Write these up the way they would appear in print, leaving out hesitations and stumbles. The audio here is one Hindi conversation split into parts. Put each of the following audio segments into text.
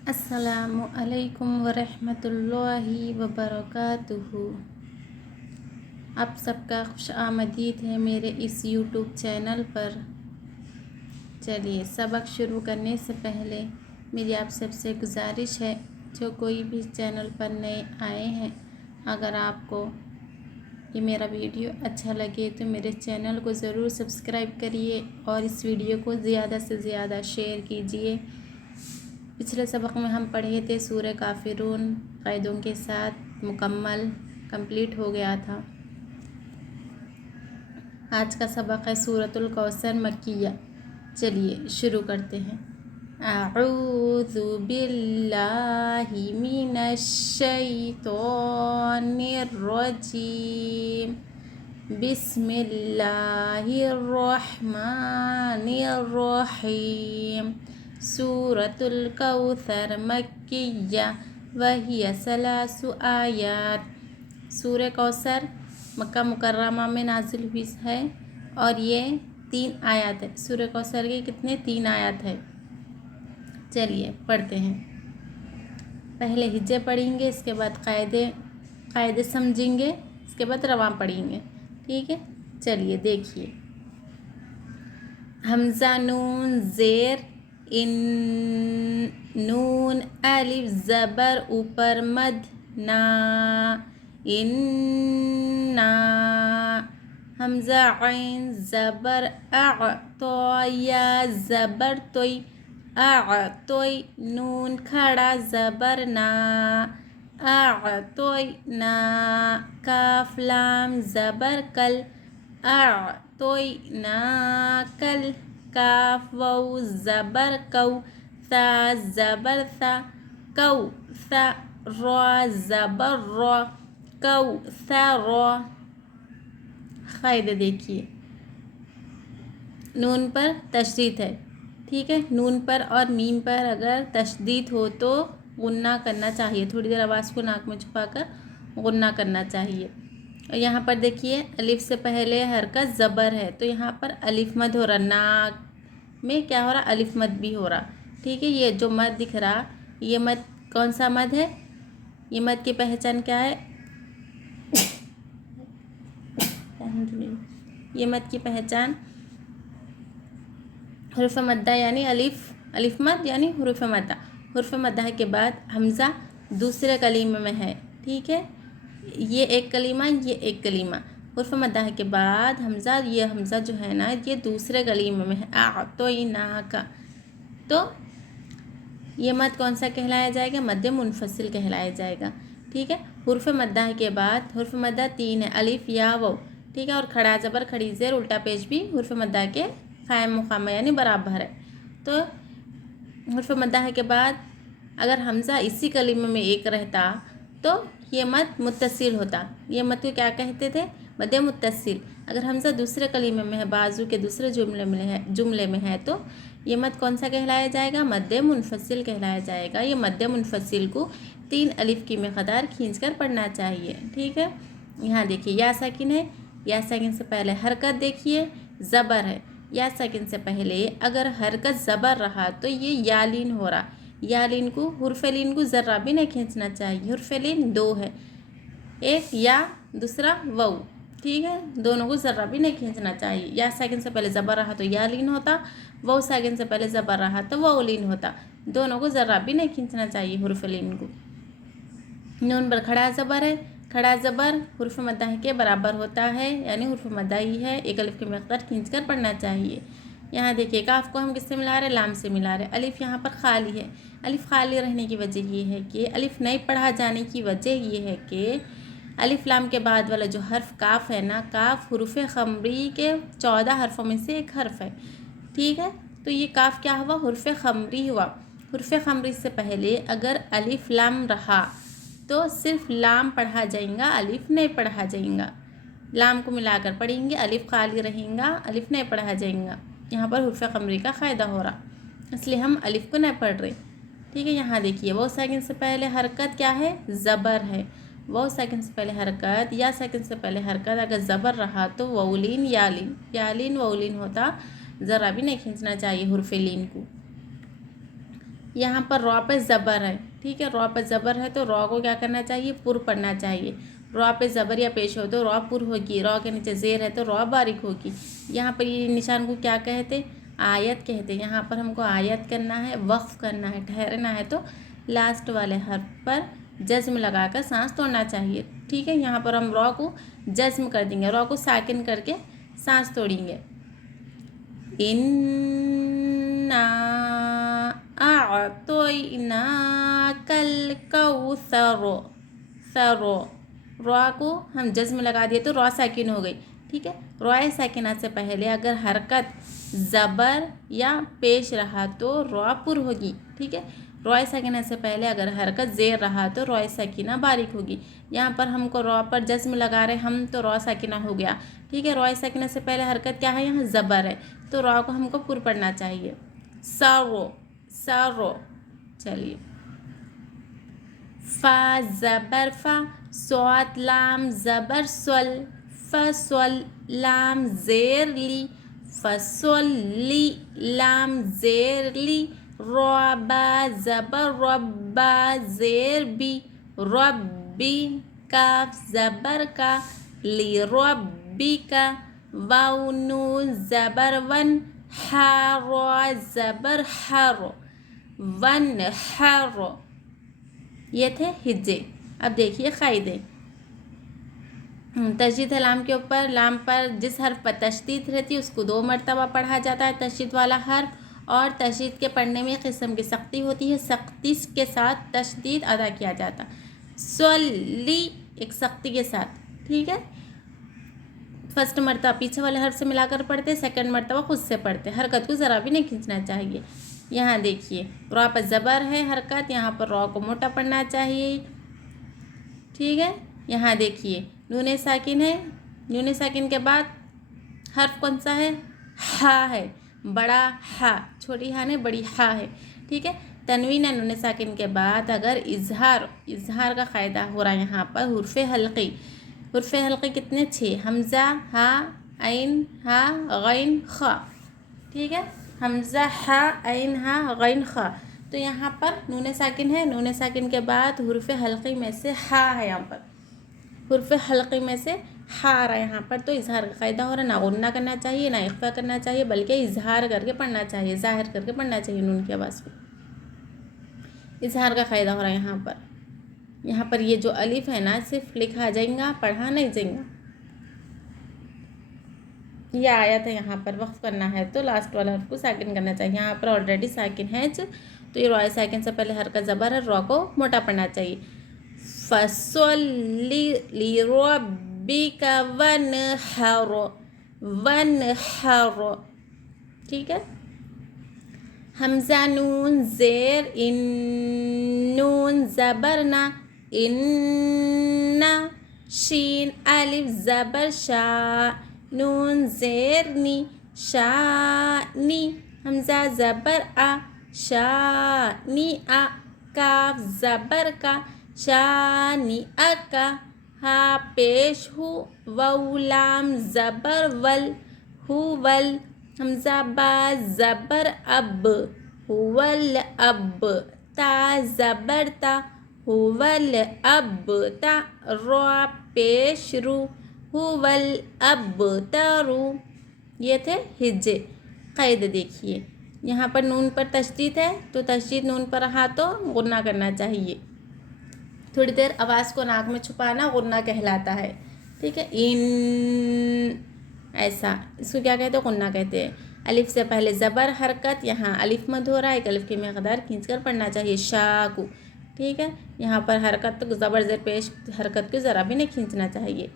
अस्सलामु अलैकुम वरहमतुल्लाहि वबरकातुहू। आप सबका खुश आमदीद है मेरे इस यूट्यूब चैनल पर। चलिए सबक शुरू करने से पहले मेरी आप सबसे गुजारिश है, जो कोई भी चैनल पर नए आए हैं, अगर आपको ये मेरा वीडियो अच्छा लगे तो मेरे चैनल को ज़रूर सब्सक्राइब करिए और इस वीडियो को ज़्यादा से ज़्यादा शेयर कीजिए। पिछले सबक में हम पढ़े थे सूरह काफिरून क़ायदों के साथ मुकम्मल कंप्लीट हो गया था। आज का सबक है सूरतुल कौसर मक्किया। चलिए शुरू करते हैं। अऊज़ु बिल्लाहि मिनश शैतानिर रजीम। बिस्मिल्लाहिर रहमानिर रहीम। सूरतुल कौसर मक्किया वहिय सलासु आयात। सूरह कौसर मक्का मुकर्रमा में नाजिल हुई है और ये 3 आयत है। सूरह कौसर के कितने 3 आयत है। चलिए पढ़ते हैं। पहले हिज्जे पढ़ेंगे, इसके बाद कायदे समझेंगे, इसके बाद रवा पढ़ेंगे। ठीक है, चलिए देखिए। हमज़ा नून ज़ेर इन, नून अलिफ ज़बर ऊपर मद ना, इन्ना। हमज़ा ऐन ज़बर अ, तो या ज़बर तोई अ तोई। नून खड़ा ज़बर ना, अ तोई ना। काफ लाम ज़बर कल, अ तोई ना कल। काफ वाउ ज़बर कौ, सा ज़बर सा कौ सा। रॉ ज़बर रॉ, कौ सा रॉ। क़ायदे देखिए। नून पर तशदीद है, ठीक है। नून पर और मीम पर अगर तशदीद हो तो गुन्ना करना चाहिए। थोड़ी देर आवाज़ को नाक में छुपाकर गुन्ना करना चाहिए। और यहाँ पर देखिए अलिफ से पहले हरकत ज़बर है, तो यहाँ पर अलिफ मद हो रहा। नाक में क्या हो रहा, अलिफ मद भी हो रहा। ठीक है, ये जो मद दिख रहा, ये मद कौन सा मद है, ये मद की पहचान क्या है। ये मद की पहचान हुर्फ मद्दा यानी अलिफ मद यानी हुर्फ मद्दा। हुर्फ मद्दा के बाद हमज़ा दूसरे कलीमे में है, ठीक है। ये एक कलीमा, ये एक कलीमा। हुर्फ मद्दा के बाद हमज़ा, ये हमज़ा जो है ना, ये दूसरे कलीमे में है। आ तो ना का, तो ये मद कौन सा कहलाया जाएगा, मद्दे मुनफसिल कहलाया जाएगा। ठीक है। हुर्फ मद्दा के बाद हुर्फ मद्दा 3 है, अलिफ या वाव, ठीक है। और खड़ा ज़बर खड़ी ज़ेर उल्टा पेश भी हुर्फ मद्दा के क़ायम मुक़ामा यानी बराबर है। तो हुर्फ मद्दा के बाद अगर हमज़ा इसी कलीमे में एक रहता तो ये मद मुत्तसिल होता। ये मद को क्या कहते थे, मद मुत्तसिल। अगर हमज़ा दूसरे कलीमे में है, बाजू के दूसरे जुमले में है तो ये मद कौन सा कहलाया जाएगा, मद मुनफसिल कहलाया जाएगा। ये मद मुनफसिल को 3 अलिफ की मक़दार खींचकर पढ़ना चाहिए। ठीक है। यहाँ देखिए या साकिन है, या साकिन से पहले हरकत देखिए ज़बर है। या साकिन से पहले अगर हरकत ज़बर रहा तो ये यालीन हो रहा। यालीन को, हुर्फ़ लीन को ज़र्रा भी नहीं खींचना चाहिए। हुर्फ़ लीन 2 है, एक या दूसरा वाउ, ठीक है। दोनों को ज़र्रा भी नहीं खींचना चाहिए। या साकिन से पहले ज़बर रहा तो यालीन होता, वाउ साकिन से पहले ज़बर रहा तो वाउ लीन होता। दोनों को ज़र्रा भी नहीं खींचना चाहिए हुर्फ़ लीन को। नून पर खड़ा ज़बर है, खड़ा ज़बर हुर्फ़ मद्दा के बराबर होता है, यानी हुर्फ़ मद्दा ही है। एक अलिफ की मक़दार खींचकर पढ़ना चाहिए। यहाँ देखिए काफ को हम किससे मिला रहे, लाम से मिला रहे। अलिफ यहाँ पर खाली है। अलिफ खाली रहने की वजह ये है कि, अलिफ नहीं पढ़ा जाने की वजह ये है कि अलिफ लाम के बाद वाला जो हर्फ काफ है ना, काफ हुरूफ खमरी के 14 हर्फ़ों में से एक हर्फ है, ठीक है। तो ये काफ क्या हुआ, हुर्फ़ खमरी हुआ। हुर्फ़ खमरी से पहले अगर अलिफ लाम रहा तो सिर्फ लाम पढ़ा जाएगा, अलिफ नहीं पढ़ा जाएगा। लाम को मिलाकर पढ़ेंगे, अलिफ खाली रहेगा, अलिफ नहीं पढ़ा जाएगा। यहाँ पर हुर्फ़ क़मरी का फ़ायदा हो रहा, इसलिए हम अलिफ को नहीं पढ़ रहे। ठीक है। यहाँ देखिए वाव साकिन से पहले हरकत क्या है, ज़बर है। वाव साकिन से पहले हरकत, या साकिन से पहले हरकत अगर ज़बर रहा तो वाउलीन यालीन, यालीन वाउलीन होता। ज़रा भी नहीं खींचना चाहिए हुर्फ़ लीन को। यहाँ पर रॉ पे ज़बर है, ठीक है, रॉ पे ज़बर है तो रॉ को क्या करना चाहिए, पुर पढ़ना चाहिए। रॉ पे ज़बर या पेश हो तो रॉ पुर होगी, रॉ के नीचे ज़ेर है तो रॉ बारीक होगी। यहाँ पर ये निशान को क्या कहते, आयत कहते। यहाँ पर हमको आयत करना है, वक्फ करना है, ठहरना है, तो लास्ट वाले हर्फ पर जज्म लगाकर सांस तोड़ना चाहिए, ठीक है। यहाँ पर हम रॉ को जज्म कर देंगे, रॉ को साकिन करके सांस तोड़ेंगे। इन्ना आतोइनाकल कौसरो, सरो, रॉ को हम जज्म लगा दिए तो रॉ साकिन हो गई, ठीक है। रॉ साकिना से पहले अगर हरकत ज़बर या पेश रहा तो रॉ पुर होगी, ठीक है। रॉ साकिना से पहले अगर हरकत ज़ेर रहा तो रॉ साकिना बारीक होगी। यहाँ पर हमको रॉ पर जज्म लगा रहे हम तो रॉ साकिना हो गया, ठीक है। रॉ साकिना से पहले हरकत क्या है, यहाँ ज़बर है तो रॉ को हमको पुर पढ़ना चाहिए, सरो, सरो। चलिए, फा ज़बर फा, स्वात लाम ज़बर स्वल, फस्वल लाम ज़ेर ली, फस्वल ली लाम ज़ेर ली, रॉबा ज़बर रब्बा ज़ेर बी, रब्बी काफ ज़बर का, ली रब्बी का, वाव नून ज़बर वन, हा रॉ ज़बर हरो, वन हरो। ये थे हिज्जे। अब देखिए क़ायदे। तशदीद है लाम के ऊपर, लाम पर जिस हर्फ पर तशदीद रहती है उसको 2 मरतबा पढ़ा जाता है तशदीद वाला हर्फ, और तशदीद के पढ़ने में किस्म की सख्ती होती है, सख्ती के साथ तशदीद अदा किया जाता। स्वली एक सख्ती के साथ, ठीक है। फर्स्ट मरतबा पीछे वाले हर्फ से मिलाकर पढ़ते, सेकंड मरतबा खुद से पढ़ते, हरकत को ज़रा भी नहीं खींचना चाहिए। यहाँ देखिए रॉ पर ज़बर है हरकत, यहाँ पर रॉ को मोटा पढ़ना चाहिए, ठीक है। यहाँ देखिए नून साकिन है, नून साकिन के बाद हर्फ कौन सा है, हा है, बड़ा हा, छोटी हा ने बड़ी हा है, ठीक है। तनवीन है नून साकिन के बाद अगर इजहार, इजहार का क़ायदा हो रहा है यहाँ पर हुर्फ़े हल्क़ी, हुर्फ़े हल्क़ी कितने 6, हमज़ा हा ऐन हा गैन खा, ठीक है। हमज़ा हा ऐन हा गैन खा, तो यहाँ पर नून साकिन है, नून साकिन के बाद हुर्फ़े हल्क़ी में से हा है, यहाँ पर हुर्फ़े हल्क़ी में से हा आ रहा है यहाँ पर, तो इजहार का क़ायदा हो रहा है, ना गुन्ना करना चाहिए ना इख्फ़ा करना चाहिए, बल्कि इजहार करके पढ़ना चाहिए, ज़ाहिर करके पढ़ना चाहिए नून की आवाज़ को, इजहार का क़ायदा हो रहा है यहाँ पर। यहाँ पर ये जो अलिफ है ना सिर्फ लिखा जाएगा, पढ़ा नहीं जाएगा। यह आयत है, यहाँ पर वक्फ करना है तो लास्ट वाला हर्फ को साकिन करना चाहिए। यहाँ पर ऑलरेडी साकिन है तो ये रॉ साकिन से पहले हरकत ज़बर है, रॉ को मोटा पढ़ना चाहिए। फस्वल्ली लिरब्बिका वनहर, वनहर, ठीक है। हमज़ा नून ज़ेर इन, नून ज़बर ना, इन्ना, शीन अलिफ ज़बर शा, नून ज़ेर नी, शानी, हमज़ा ज़बर आ, शानी आ, काफ ज़बर का, शानी आ का, हा पेश हु, वाउ लाम ज़बर वल, हुवल, हमज़ा बा ज़बर अब, हुवल अब, ता ज़बर ता, हुवल अब ता, रॉ पेश रू, हुवल अब तारू। ये थे हिज्जे। क़ायदे देखिए, यहाँ पर नून पर तशदीद है तो तशदीद नून पर रहा तो गुन्ना करना चाहिए, थोड़ी देर आवाज़ को नाक में छुपाना गुन्ना कहलाता है, ठीक है। इन ऐसा, इसको क्या कहते हैं, गुन्ना कहते हैं। अलिफ से पहले ज़बर हरकत, यहाँ अलिफ मद हो रहा है, एक अलिफ की मकदार खींचकर पढ़ना चाहिए, शाकू, ठीक है। यहाँ पर हरकत तो ज़बर ज़ेर पेश हरकत को ज़रा भी नहीं खींचना चाहिए।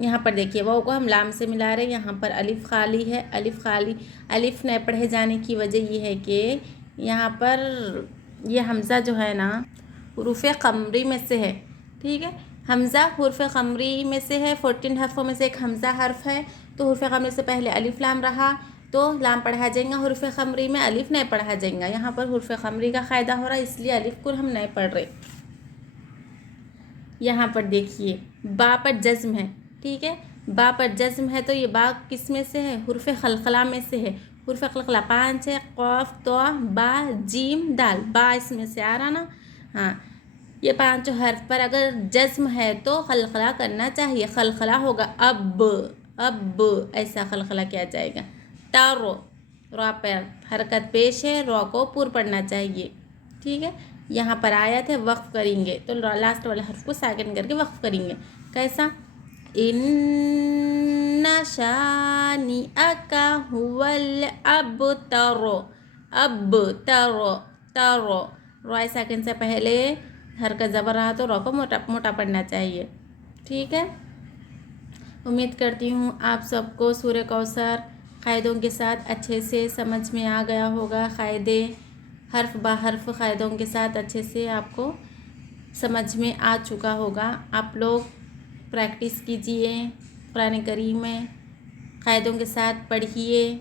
यहाँ पर देखिए वाव को हम लाम से मिला रहे हैं, यहाँ पर अलिफ खाली है, अलिफ खाली, अलिफ न पढ़े जाने की वजह ये है कि यहाँ पर यह हमज़ा जो है ना हुरूफ़ क़मरी में से है, ठीक है। हमज़ा हुरूफ़ क़मरी में से है, 14 हर्फ़ों में से एक हमज़ा हर्फ है, तो हुरूफ़ क़मरी से पहले अलिफ लाम रहा तो लाम पढ़ा जाएगा, हुरूफ़ क़मरी में अलिफ नहीं पढ़ा जाएगा। यहाँ पर हुरूफ़ क़मरी का क़ायदा हो रहा है इसलिए अलिफ को हम नहीं पढ़ रहे। यहाँ पर देखिए बा पर जज़्म है, ठीक है। बा पर जज़्म है तो ये बा किस में से है, हुरूफ़ क़लक़ला में से है। हुर्फ क़लक़ला 5 है, क़ाफ, तो, बा, जीम, दाल। बा इसमें से आ रहा ना, हाँ। ये 5 हर्फ पर अगर जज्म है तो क़लक़ला करना चाहिए। क़लक़ला होगा अब ऐसा क़लक़ला किया जाएगा। तारो, रो पर हरकत पेश है, रो को पूर पढ़ना चाहिए, ठीक है। यहाँ पर आयत है, वक्फ़ करेंगे तो लास्ट वाले हर्फ को साकिन करके वक्फ़ करेंगे। कैसा? इन्ना शानिअका हुवल अबतरो। अब तरो रो साकिन से पहले हरकत ज़बर रहा तो रो को मोटा पढ़ना चाहिए, ठीक है। उम्मीद करती हूँ आप सबको सूरह कौसर क़ायदों के साथ अच्छे से समझ में आ गया होगा। क़ायदे हर्फ बा हर्फ क़ायदों के साथ अच्छे से आपको समझ में आ चुका होगा। आप लोग प्रैक्टिस कीजिए, कुरान करीम में क़ायदों के साथ पढ़िए,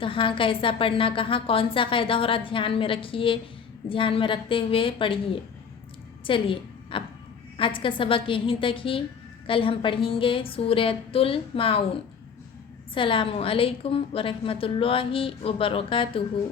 कहाँ कैसा पढ़ना, कहाँ कौन सा क़ायदा हो रहा ध्यान में रखिए, ध्यान में रखते हुए पढ़िए। चलिए अब आज का सबक यहीं तक ही, कल हम पढ़ेंगे सूरतुल माऊन। सलामु अलैकुम व रहमतुल्लाहि व बरकातुहू।